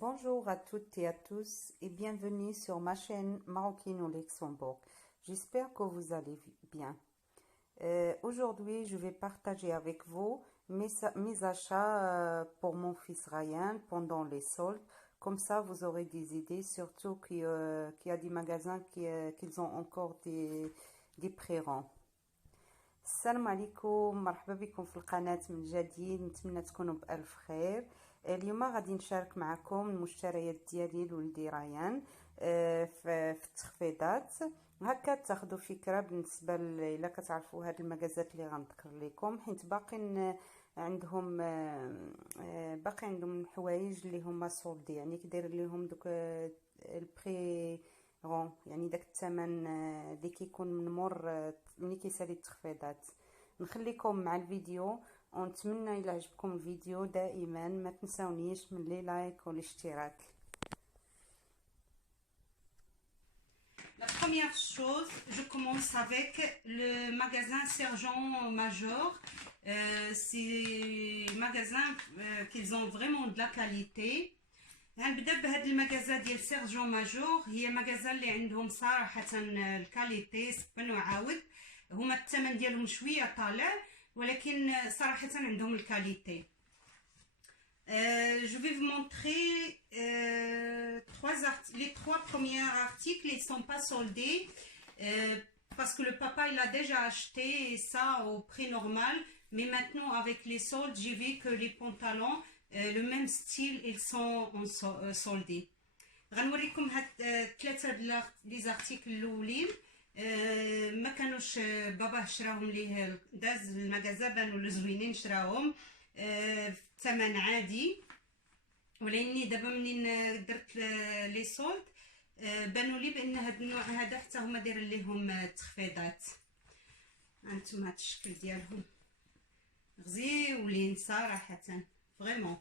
Bonjour à toutes et à tous et bienvenue sur ma chaîne Marocaine au Luxembourg. J'espère que vous allez bien. Aujourd'hui, je vais partager avec vous mes achats pour mon fils Ryan pendant les soldes. Comme ça, vous aurez des idées, surtout qu'il y a des magasins qui ont encore des pré-rangs. السلام عليكم، مرحبا بكم في القناة من جديد. نتمنى تكونوا بألف خير. اليوم غادي نشارك معكم المشتريات ديالي لولدي ريان في التخفيضات، هكا تاخذوا فكره بالنسبه الا كتعرفوا هاد المجازات اللي غنذكر لكم، حيت باقي عندهم الحوايج اللي هما سولدي، يعني كداير لهم دوك البري غون، يعني داك الثمن اللي كيكون من مور ملي كيسالي التخفيضات. نخليكم مع الفيديو ونتمنى الى عجبكم الفيديو دائما ما تنساونيش من لي لايك والاشتراك. La première chose, je commence avec le magasin Sergent Major. C'est un magasin qu'ils ont vraiment de la qualité. غنبدا بهذا المغازا ديال سيرجون ماجور. هي مغازا اللي عندهم صراحه الكاليتي سبن وعاود. هما الثمن ديالهم شويه طالع ولكن صراحه عندهم الكاليتي. Je vais vous montrer les trois premiers articles. Ils sont pas soldés parce que le papa il a déjà acheté ça au prix normal, mais maintenant avec les soldes j'ai vu que les pantalons le même style ils sont soldés. غنوريكم هاد ثلاثه لي زارتيكل الاولين ما كانوش بابا شراهم ليه، داز المغازا بانوا له زوينين، شراهم بثمن عادي، ولاني دابا منين درت لي سولد بانوا لي بان هاد النوع هذا حتى هما دايرين ليهم تخفيضات. هانتوما هاد الشكل ديالهم غزيولين صراحه فريمون.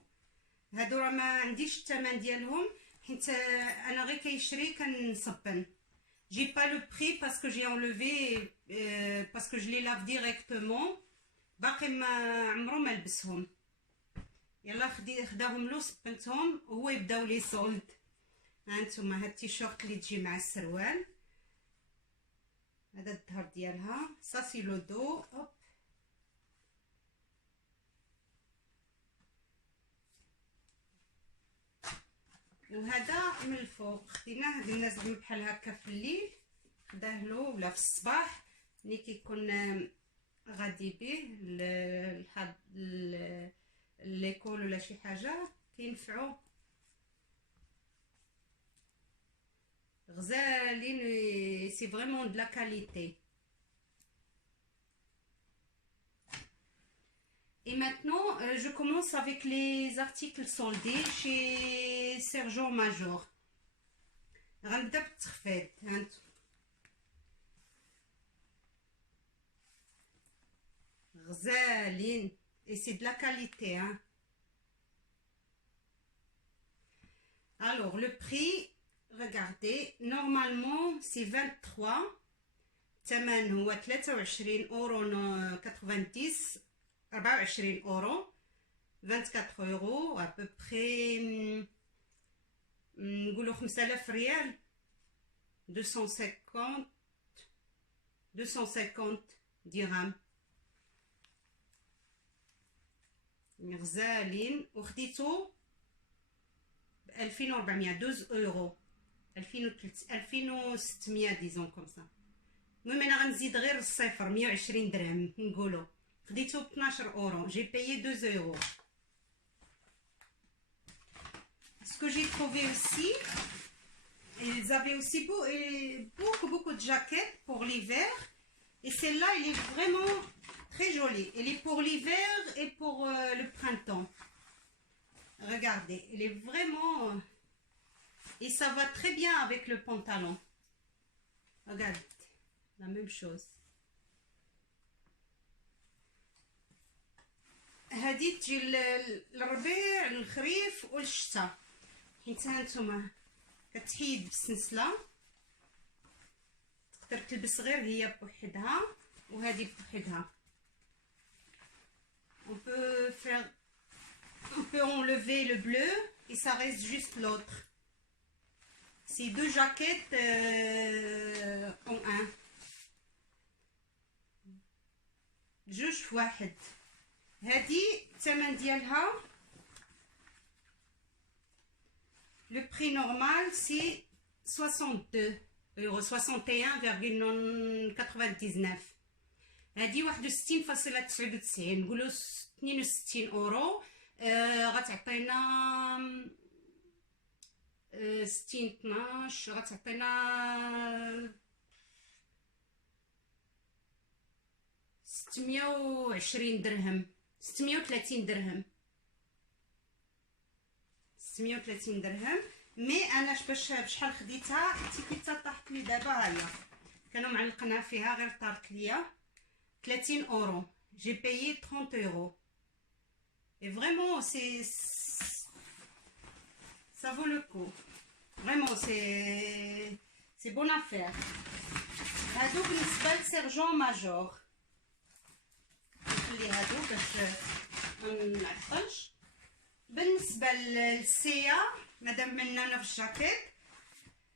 هادو راه ما عنديش الثمن ديالهم حيت انا غير كيشري كنصبن. J'ai pas le prix parce que j'ai enlevé parce que je les lave directement. باقي ما عمرو ما لبسهم. يلا خداهم له صبنتهم وهو يبداو لي سولد. هانتوما هاد التيشيرت اللي تجي مع السروال، هذا الظهر ديالها ساسي لو دو. هوب وهذا من الفوق خديناه قلنا زعما بحال هكا في الليل خداه له ولا في الصباح ملي كيكون غادي به لحد ليكول ولا شي حاجه كينفعو غزالين. سي فريمون دو لا كاليتي. Et maintenant, je commence avec les articles soldés chez Sergent Major. غنبدا بالتخفيض. هانتو غزالين et c'est de la qualité, hein. Alors le prix, regardez, normalement c'est 23, الثمن هو 23 اورو 90 24 euros, 24 euros à peu près. نقولوا 5000 ريال، 250 درهم. غزالين. وخديتو ب 2400 12 اورو 2600 ديزون كوم سا. المهم انا غنزيد غير الصفر 120 درهم نقولوا. خديتو ب 12 اورو. J'ai payé 2 euros. Ce que j'ai trouvé aussi, ils avaient aussi beaucoup de jaquettes pour l'hiver. Et celle-là, elle est vraiment très jolie. Elle est pour l'hiver et pour le printemps. Regardez, elle est vraiment... et ça va très bien avec le pantalon. Regardez, la même chose. هذه تجي للربيع الخريف والشتاء، حيت هانتوما كتحيد بالسلسله، تقدر تلبس غير هي بوحدها وهذه بوحدها. On peut faire on peut enlever le bleu et ça reste juste l'autre. C'est 2 jaquettes en un. جوج في واحد. هذه الثمن ديالها le prix normal c'est 62 euros, 61,99. هذه 61.99 نقولوا 62 اورو. غتعطينا 60 12 غتعطينا 620 درهم 630 درهم 630 درهم. مي انا بشحال خديتها التيكيتا طاحت لي دابا. هاهي كانوا معلقينها فيها غير طارت ليا 30 اورو. جي بايي 30 اورو et vraiment ça vaut le coup. Vraiment c'est bonne affaire. هادو بالنسبه لسيرجون ماجور. نخلي هادو باش منعطلش. بالنسبه للسيا مادام مننا في الجاكيت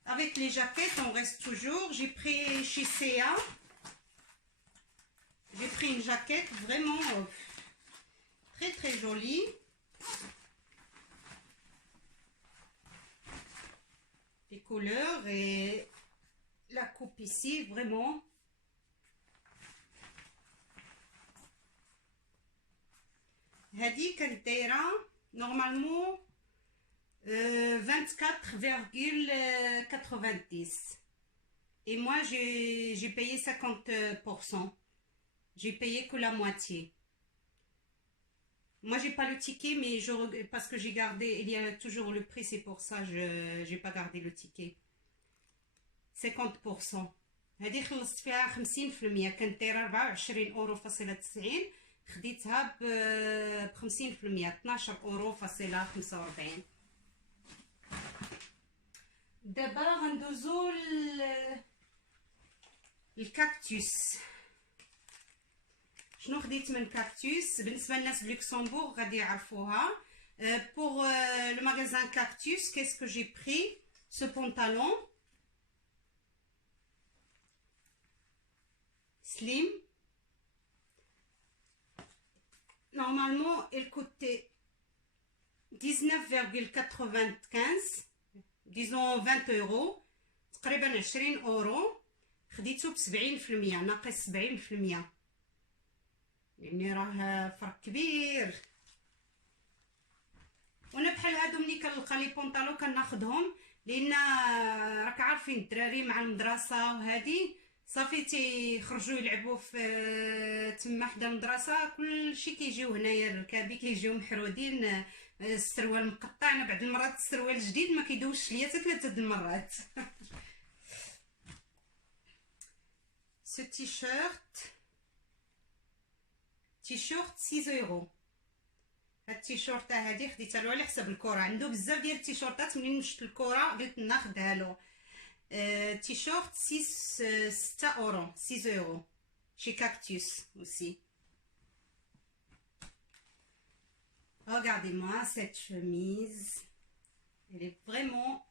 avec les jaquettes on reste toujours. J'ai pris chez Sea, j'ai pris une jaquette vraiment très très jolie. Les couleurs et la coupe ici vraiment هذه كانت دايره normalement 24,90 et moi j'ai payé 50%. J'ai payé que la moitié. Moi j'ai pas le ticket mais parce que j'ai gardé, il y a toujours le prix, c'est pour ça j'ai pas gardé le ticket. 50%. هذه خلصت فيها 50%. كانت دايره 24 اورو فاصلة 90 خديتها ب 50% 12 اورو فاصلة 45. دابا غندوزو الكاكتوس. شنو خديت من كاكتوس؟ بالنسبه للناس بلوكسمبورغ غادي يعرفوها. pour le magasin Cactus, qu'est-ce que j'ai pris? Ce pantalon slim. Normalement il coûtait 19,95, disons 20 euros, تقريبا 20 اورو. خديته ب 70% ناقص 70%، يعني راه فرق كبير. وانا بحال هادو ملي كنلقى لي بونطالو كناخذهم، لان راك عارفين الدراري مع المدرسه وهادي صافي تيخرجوا يلعبوا في تما حدا المدرسه، كلشي كيجيو هنايا الركابي كيجيو محرودين، السروال مقطع. انا بعض المرات السروال الجديد ما كيدوش ليا حتى 3 المرات. سو تيشيرت 6 يورو. هاد التيشيرت هادي خديتها له على حساب الكره، عنده بزاف ديال التيشيرتات. منين مشت الكره قلت ناخذها له. تيشيرت 6 اورو 6 يورو chez Cactus aussi. Regardez-moi cette chemise, elle est vraiment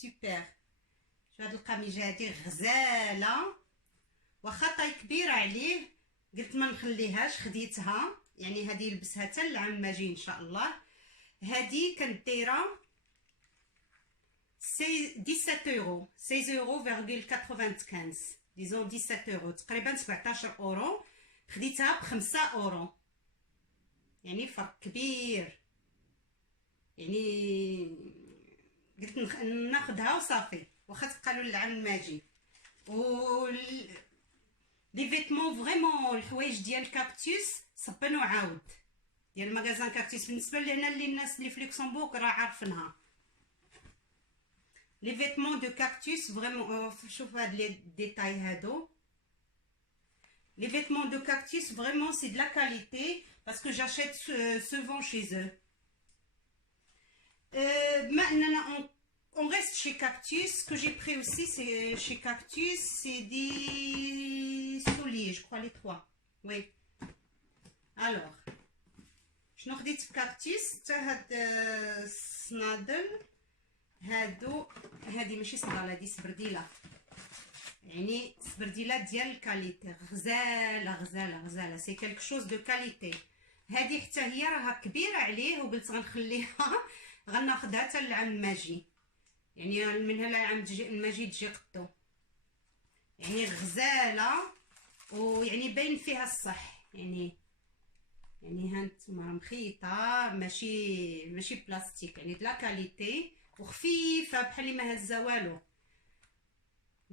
super. شو هاد القميجه هادي غزاله، واخا طاي كبيره عليه قلت ما نخليهاش، خديتها. يعني هادي يلبسها حتى العام ما جاي ان شاء الله. هادي كانت دايره 17 اورو 16,95 ديزون 17 اورو، تقريبا 17 اورو. خديتها ب5 اورو، يعني فرق كبير. يعني قلت ناخذها وصافي، واخا تقالوا العام ما جي. و لي فيتمون فريمون الحوايج ديال كاكتوس صبن وعاود ديال ماغازان كاكتوس. بالنسبه لهنا اللي الناس اللي في لوكسمبورغ راه عارفينها. لي فيتمون دو كاكتوس فريمون، شوف هاد لي ديتاي هادو. Les vêtements de Cactus, vraiment, c'est de la qualité parce que j'achète souvent chez eux. Maintenant, on reste chez Cactus. Ce que j'ai pris aussi, c'est chez Cactus, c'est des souliers, je crois, les 3. Oui. Alors, شنو خديت في كاكتوس حتى هاد الصنادل هادو. هادي ماشي صندال، هادي سبرديله، يعني سبرديله ديال الكاليتي، غزاله غزاله غزاله، سي كالك شوز دو كاليتي. هادي حتى هي راها كبيره عليه وقلت غنخليها غناخدها حتى لعام ماجي، يعني منها لعام ماجي تجي قطو، يعني غزاله ويعني باين فيها الصح، يعني هانتوما مخيطه ماشي بلاستيك، يعني دلا كاليتي وخفيفه بحال اللي ما هزا والو.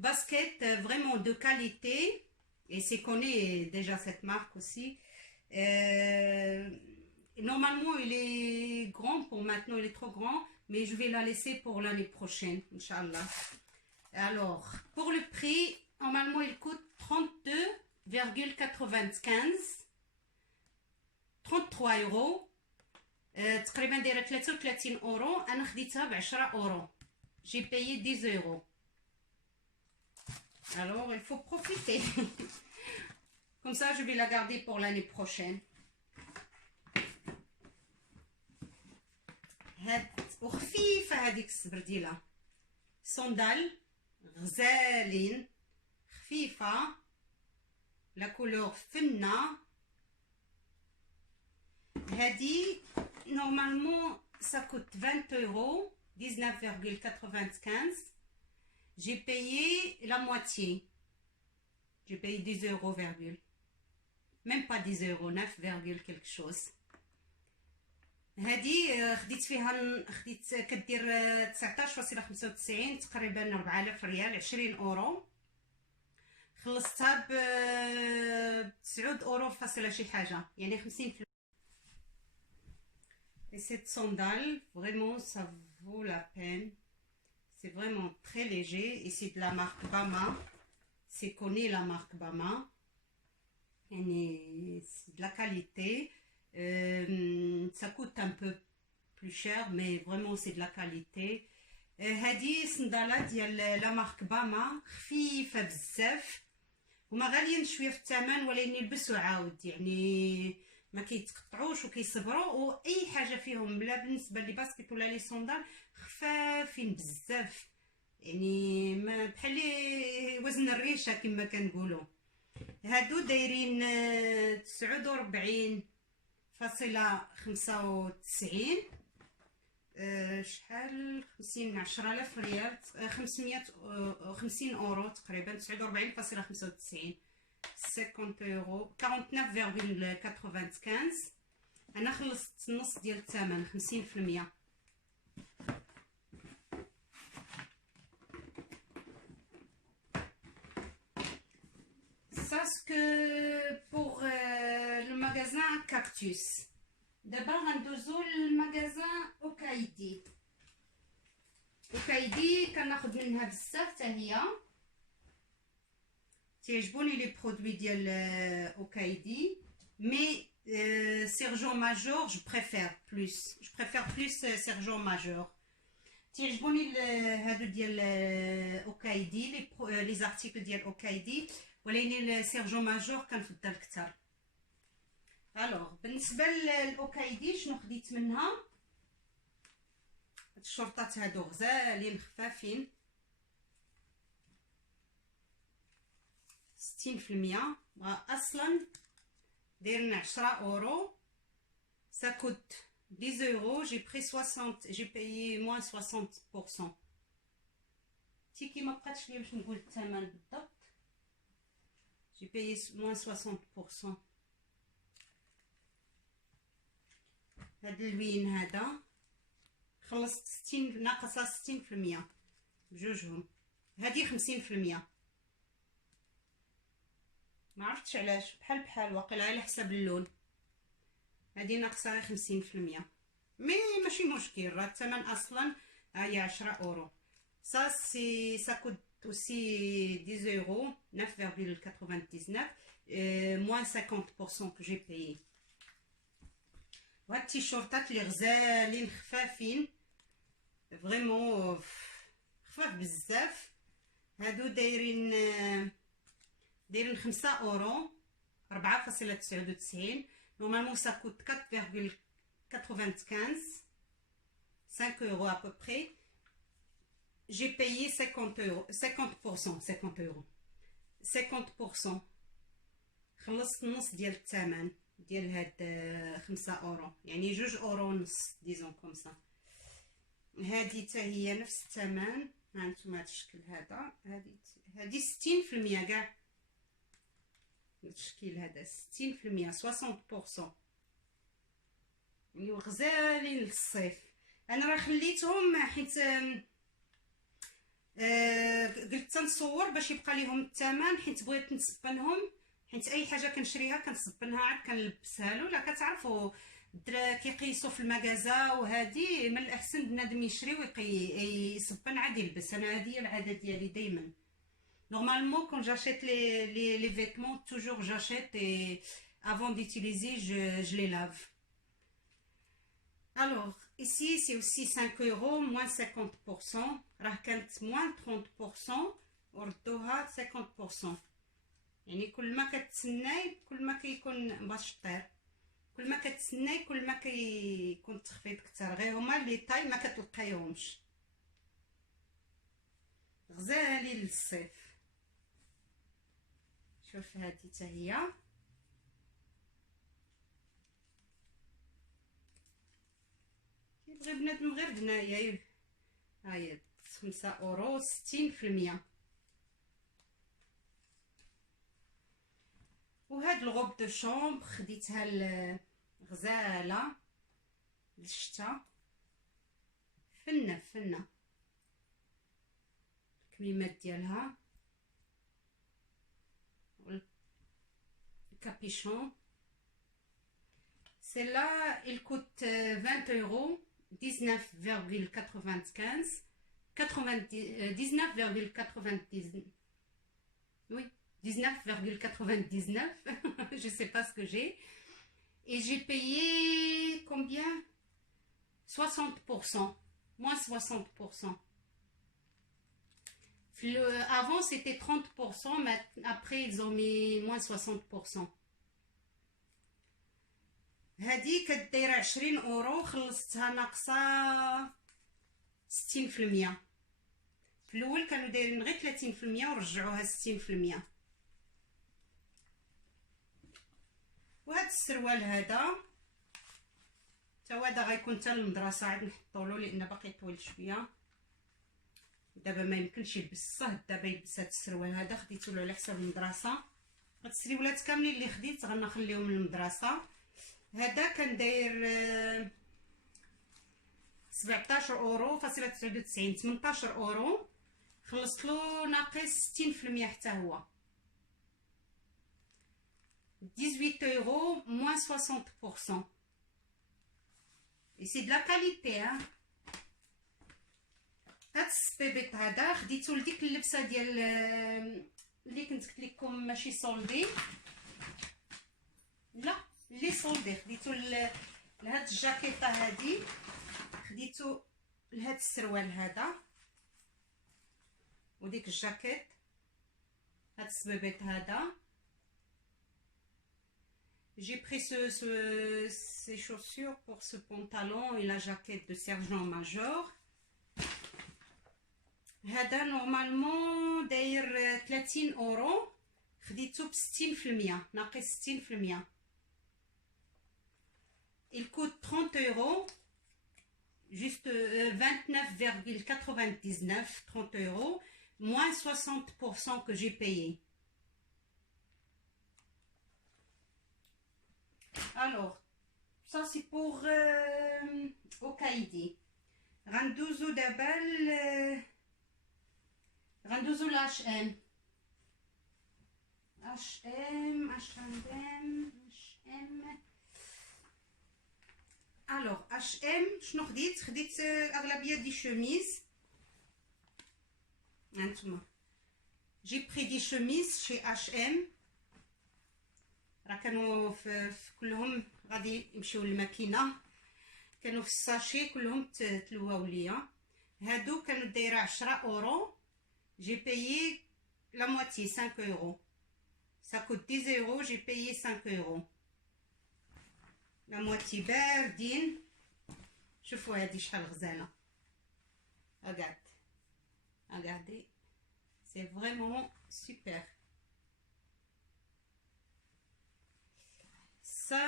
Basket vraiment de qualité et c'est connu déjà cette marque aussi. Normalement il est grand pour maintenant, il est trop grand, mais je vais la laisser pour l'année prochaine, Inch'Allah. Alors pour le prix, normalement il coûte 32,95 33 euros. تقريبا دايره 33 اورو. انا خديتها ب 10 اورو. J'ai payé 10 euros. Alors il faut profiter. Comme ça je vais la garder pour l'année prochaine. وخفيفه هذيك السبرديله، صندال غزالين خفيفه، لا كولور فنه. هذه normalement ça coûte 20 euros, 19,95. J'ai payé la moitié. J'ai payé 10 euros, virgule. Même pas 10 euros, 9, quelque chose. هذه خديت فيها، خديت كدير 19.95 تقريبا 4000 ريال، 20 اورو. خلصتها ب 9 اورو فاصلة شي حاجه، يعني 50%. Et cette sandale, vraiment, ça vaut la peine. C'est vraiment très léger. Et c'est de la marque Bama. C'est connu la marque Bama. Et c'est de la qualité. Ça coûte un peu plus cher, mais vraiment c'est de la qualité. هذه صندالة ديال لا مارك باما، خفيفة بزاف وما غاليين شوية في الثمن، ولكن يلبسوا عاود، يعني ما كيتقطعوش وكيصبروا، واي حاجه فيهم لا بالنسبه لي باسكيت ولا لي صندال خفافين بزاف، يعني ما بحال وزن الريشه كما كنقولوا. هادو دايرين 49.95 شحال 50 10000 ريال، 550 اورو تقريبا، 49.95 50 euros 49,95. انا خلصت النص ديال الثمن، 50%. Ça c'est que pour le magasin Cactus. D'abord غندوزو للمغازان اوكايدي. اوكايدي كناخذ منها بزاف حتى هي، تعجبوني لي برودوي ديال اوكايدي، مي سيرجون ماجور جو بريفير بلوس سيرجون ماجور. تعجبوني هادو ديال اوكايدي، لي زارتيكل ديال اوكايدي، ولكن سيرجون ماجور كنفضل اكثر. الوغ بالنسبه للاوكايدي شنو خديت منها؟ هاد الشرطات هادو غزالين خفافين، 60%. اصلا دايرين 10 اورو. ça coûte 10 euros. J'ai pris 60, j'ai payé moins 60%. تيكي ما بقاتش ليا باش نقول الثمن بالضبط. j'ai payé moins 60%. هاد اللوين هذا خلصت 60 ناقصه 60% بجوجهم. هادي 50%. ما عرفتش علاش، بحال واقيلا على حساب اللون. هادي ناقصه غير 50%، مي ماشي مشكل، راه الثمن اصلا هي 10 اورو. ça c'est ça coûte aussi 10 euros, 9,99 moins 50% que j'ai payé. وهاد التيشورتات اللي غزالين خفافين، فريمون خفاف بزاف. هادو دايرين 5 اورو، 4.99. نورمالمون ça coûte 95, 5 euros à peu près. J'ai payé 50 euros, 50%, 50 euros. 50%. خلصت نص ديال الثمن ديال هاد 5 اورو، يعني 2 اورو ونص ديزون كوم سا. هادي حتى هي نفس الثمن، ها نتوما هاد الشكل هذا، هادي 60% كاع التشكيل هذا 60%، 60%، يعني غزالين للصيف. انا راه خليتهم حيت قلت تنصور باش يبقى ليهم الثمن، حيت بغيت نسبنهم، حيت اي حاجه كنشريها كنسبنها عاد كنلبسها له. لا كتعرفوا كيقيسوا في المغازا، وهذه من الاحسن بنادم يشري ويسبن عاد يلبس. انا هذه هي العاده ديالي دائما. Normalement, quand j'achète les vêtements, toujours j'achète et avant d'utiliser, je les lave. Alors, ici, c'est aussi 5 euros, moins 50%. Rahkant moins 30%, وردوها 50%. يعني كل ما كتسناي كل ما كيكون باش طير، كل ما كتسناي كل ما كيكون التخفيض كتر. غير هما لي طاي ما كتلقايهمش، غزالين للصيف. شوف هادي حتى هي كيبغي بنادم غير بنايه. هاهي 5 اورو 60%. وهاد الغوب دو شومبر خديتها الغزاله للشتا، فنه فنه الكميمات ديالها والكابيشون. Celle-là, il coûte 20 euros, 19,95, 19,99, oui, 19,99, je sais pas ce que j'ai. Et j'ai payé combien? 60%, moins 60%. Avant c'était 30%, mais après ils ont mis moins 60%. هادي كدايره 20 اورو، خلصتها ناقصه 60%. في الاول كانوا دايرين غير 30% ورجعوها 60%. وهذا السروال هذا تا هو هذا غيكون حتى للمدرسه، عاد نحطولو لان باقي طويل شويه. دابا ما يمكنش يلبس الصهد، دابا يلبس هذا السروال هذا، خديتو له على حساب المدرسه. هاد السروالات كاملين اللي خديت غنخليهم للمدرسه. هذا كان داير 17 اورو فاصلة 99، 18 اورو، خلصت له ناقص 60% حتى هو. 18 euros moins 60%. Et c'est de la qualité, hein. هاد السبيبيط هذا خديتو لديك اللبسه ديال اللي كنت قلت لكم ماشي سولدي، لا اللي سولدي. خديتو لهاد الجاكيطه هادي، خديتو لهاد السروال هذا وديك الجاكيط، هاد السبيبيط هذا. J'ai pris ces chaussures pour ce pantalon et la jaquette de sergent-major. هذا نورمالمون داير 30 اورو، خديتو ب 60%، ناقص 60%. Il coûte 30 euros, juste 29,99, 30 euros, moins 60% que j'ai payé. Alors, ça c'est pour Okaidi. Randouzo d'abal, Randouzo l'HM. HM. Alors, HM, شنو خديت؟ خديت أغلبية دي شوميز. هانتوما. J'ai pris des chemises chez HM. راه كانوا في كلهم غادي يمشيو للماكينه، كانوا في الساشي كلهم تلواو ليا. هادو كانوا دايره 10 اورو، جي بايي لا موتي 5 اورو. Ça coûte 10 euros, j'ai payé 5 euros. لا موتي باردين. شوفوا هذه شحال غزاله. Regardez, c'est vraiment super. Ça,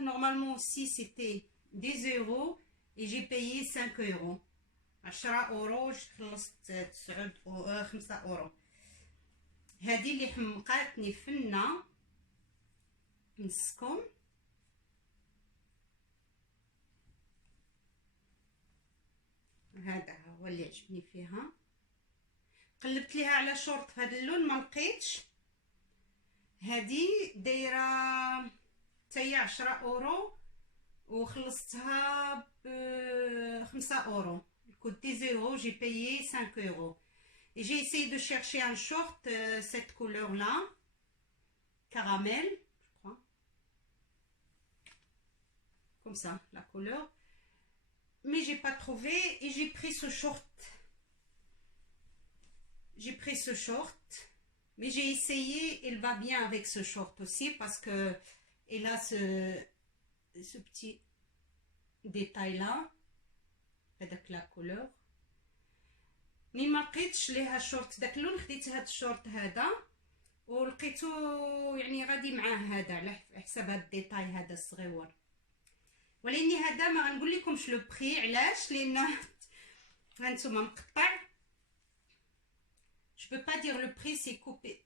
normalement aussi c'était 10 euros et j'ai payé 5 euros. 10 اورو خلصت 9 أو 5 اورو. هذه اللي حمقاتني فينا نسكم. هذا هو اللي عجبني فيها. قلبت ليها على شورت في هذا اللون ما لقيتش. هذه دايره حتى 10 اورو وخلصتها ب 5 اورو. coûte 10 euros, j'ai payé 5 euros. Et j'ai essayé de chercher un short, cette couleur-là, caramel, je crois. Comme ça, la couleur. Mais j'ai pas trouvé et j'ai pris ce short. J'ai pris ce short. Mais j'ai essayé, il va bien avec ce short aussi parce que il a ce petit détail-là. هذاك لا كولور. مي ما لقيتش ليها شورت داك اللون خديت هاد الشورت هذا ولقيتو يعني غادي معاه هذا على حساب هاد الديتاي هذا الصغيور. ولاني هذا ما غنقول لكمش لو بري. علاش؟ لان هانتوما مقطع. je peux pas dire le prix, c'est coupé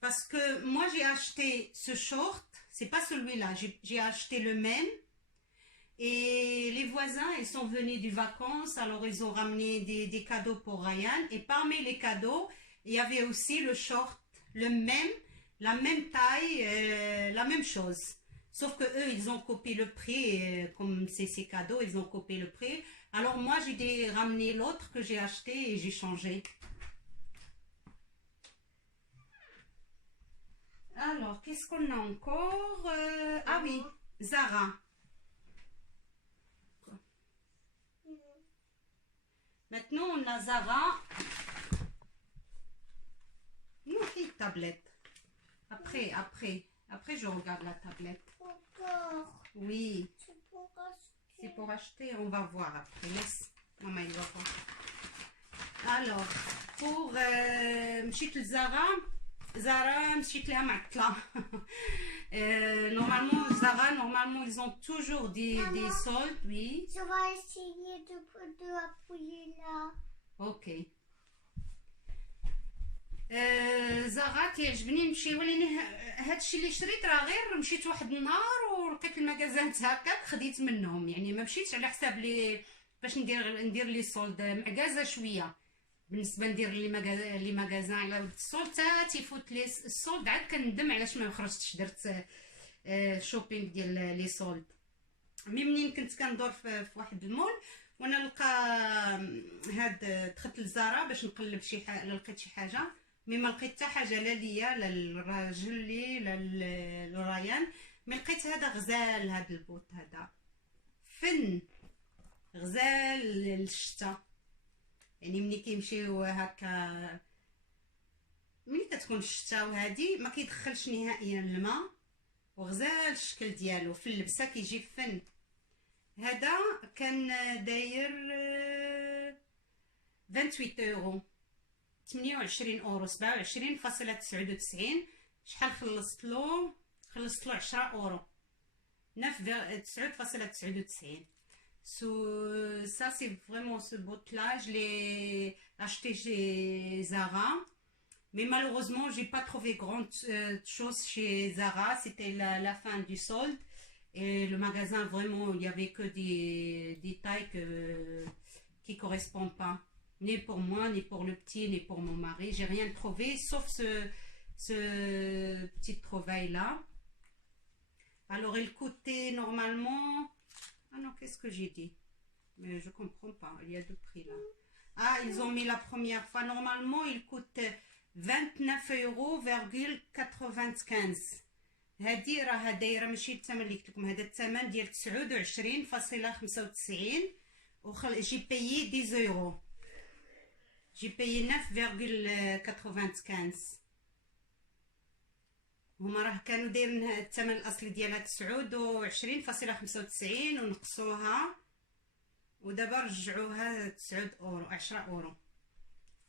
parce que moi j'ai acheté ce short, c'est pas celui-là, j'ai acheté le même. Et les voisins, ils sont venus des vacances, alors ils ont ramené des cadeaux pour Ryan. Et parmi les cadeaux, il y avait aussi le short, la même taille, la même chose. Sauf que eux, ils ont copié le prix, comme c'est ces cadeaux, ils ont copié le prix. Alors moi, j'ai ramené l'autre que j'ai acheté et j'ai changé. Alors, qu'est-ce qu'on a encore? Ah oui, Zara. Maintenant, on a Zara. Non, une tablette. Après, je regarde la tablette. Encore. Oui. C'est pour acheter. C'est pour acheter. On va voir après. Laisse. Maman, il va voir. Alors, pour مشيت لزارا. Zara, مشيت لها معطلة. Normalement, ils ont toujours des soldes, oui. Je vais essayer de appuyer là. Ok. زارا كيعجبني نمشي ولاني هادشي اللي شريت راه غير مشيت واحد النهار ولقيت المغازات هكاك خديت منهم. يعني ما مشيتش على حساب لي باش ندير لي سولد. معكازه شويه بالنسبه ندير لي ماغازان على ود السولد. تا تيفوت لي السولد عاد كندم علاش ما خرجتش درت شوبينغ ديال لي سولد. مي منين كنت كندور في واحد المول وانا نلقى هاد دخلت لزارا باش نقلب شي حاجه. لقيت شي حاجه مي ما لقيت حتى حاجه لا ليا لا للراجل لي لا لريان. مي لقيت هذا غزال. هاد البوت هذا فن غزال للشتا. يعني ملي كيمشيو هكا ملي كتكون الشتا وهادي ما كيدخلش نهائيا الماء وغزال الشكل ديالو في اللبسه كيجي فن. هذا كان داير 28 اورو 28 اورو 27.99. شحال خلصت له 10 اورو 9.99. Ça c'est vraiment ce bout là, je l'ai acheté chez Zara, mais malheureusement j'ai pas trouvé grand chose chez Zara. C'était la fin du solde et le magasin vraiment il y avait que des tailles qui correspondent pas, ni pour moi ni pour le petit ni pour mon mari. J'ai rien trouvé sauf ce petit trouvaille là. Alors il coûtait normalement. Ah non, qu'est-ce que j'ai dit? Mais je comprends pas, il y a deux prix là. Ah, ils ont mis la première fois. Normalement, il coûte 29,95 €. هادي راها دايره ماشي الثمن اللي قلت لكم. هذا الثمن ديال 29.95 وجي بايي 10 euros. J'ai payé 9,95. هما راه كانوا دايرين الثمن الاصلي ديالها 29.95 ونقصوها، ودابا رجعوها 9 اورو 10 اورو.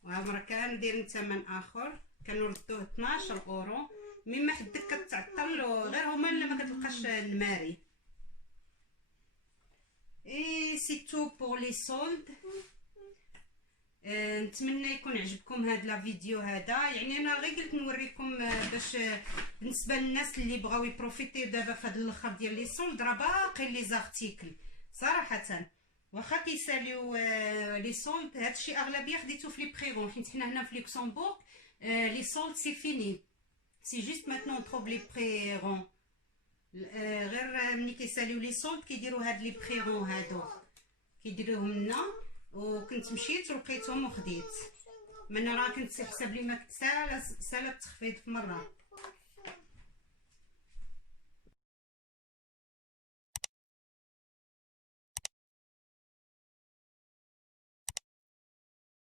وهما راه كانوا دايرين ثمن اخر كانوا ردوه 12 اورو. مما حدك كتعطل غير هما اللي ما كتلقاش الماري. اي سي تو بور لي سولد. نتمنى يكون عجبكم هاد لا فيديو هذا. يعني انا غير قلت نوريكم باش بالنسبه للناس اللي بغاو يبروفيتيو دابا في هاد الاخر ديال لي سولد، راه باقي لي زارتيكل صراحه واخا كيساليو لي سولد. هادشي اغلبيه خديتو في لي بريغون، حيت حنا هنا في لوكسمبورغ لي سولد سي فيني، سي جوست ماتنون تروف لي بريغون. غير ملي كيساليو لي سولد كيديروا هاد لي بريغون هادو كيديروهم لنا، وكنت مشيت ولقيتهم وخديت. من راه كنت حساب لي ما كنت سالا التخفيض في مره.